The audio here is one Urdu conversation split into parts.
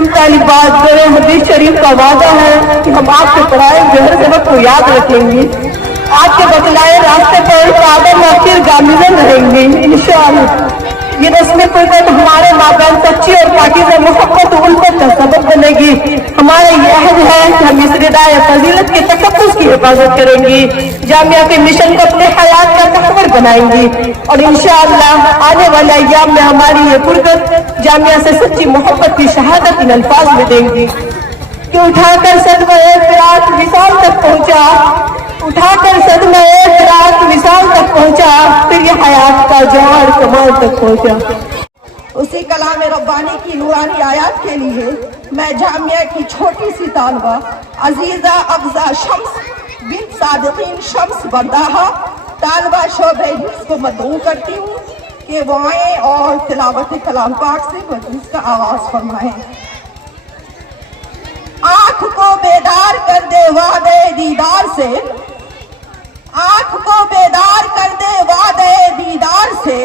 ہم طالبات بڑے حدیث شریف کا وعدہ ہے کہ ہم آپ کے پڑھائے ہوئے ہر سبق کو یاد رکھیں گے، آپ کے بتلائے راستے پر قدم آخر گامزن رہیں گے انشاءاللہ۔ یہ رسم فرقت ہمارے مابین سچی اور پاکیزہ محبت و الفت کا سبب بنے گی۔ ہمارا یہ عہد ہے کہ ہم اس ردائے فضیلت کے تقدس کی حفاظت کریں گی، جامعہ کے مشن کو اپنے حیات کا محور بنائیں گی، اور انشاءاللہ آنے والے ایام میں ہماری یہ فرقت جامعہ سے سچی محبت کی شہادت ان الفاظ میں دیں گی کہ اٹھا کر صدمہ فراق وصال تک پہنچا، اٹھا کر صدمہ فراق وصال تک پہنچا، پھر یہ حیات کا جوہر کمال تک پہنچا۔ اسی کلام ربانی کی نورانی آیات کے لیے میں جامعہ کی چھوٹی سی طالبہ عزیزہ افضا شمس بنت صادقین شمس برداہا طالبہ شعبہ حفظ کو مدعو کرتی ہوں کہ وہ آئیں اور تلاوت کلام پاک سے مجلس کا آغاز فرمائیں۔ آنکھ کو بیدار کر دے وعدے دیدار سے، آنکھ کو بیدار کر دے وعدے دیدار سے،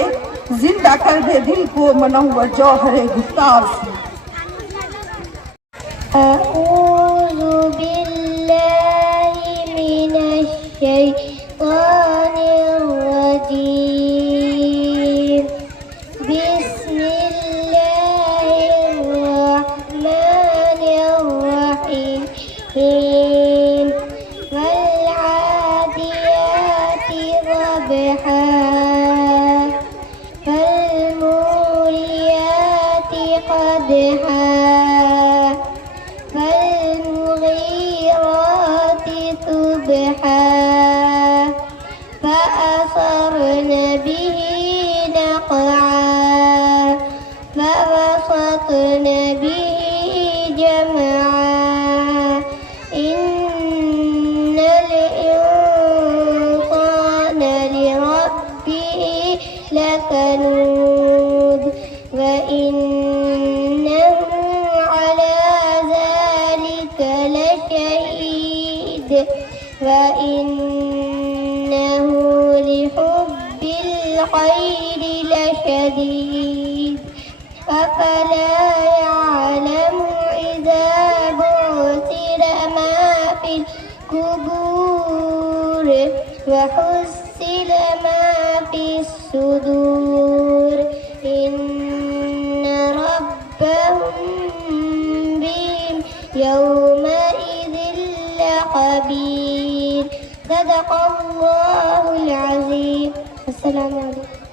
زندہ کر دے دل کو منور جوہر گفتار سے۔ اعوذ باللہ من الشیطان الرجیم، بسم اللہ الرحمن الرحیم، والعادیات ضبحا، فالموریات قدحا، فالمغیرات صبحا، فأثرن به نقعا، فوسطن به جمعا، إن الإنسان لربه لكنود، وإنه على ذلك لشهيد، وإنه لحب الخير لشديد، أفلا يعلم إذا بعثر ما في القبور، وحصل ما في الصدور، إن ربهم بهم يومئذ لخبير۔ صدق الله العظيم۔ السلام عليكم۔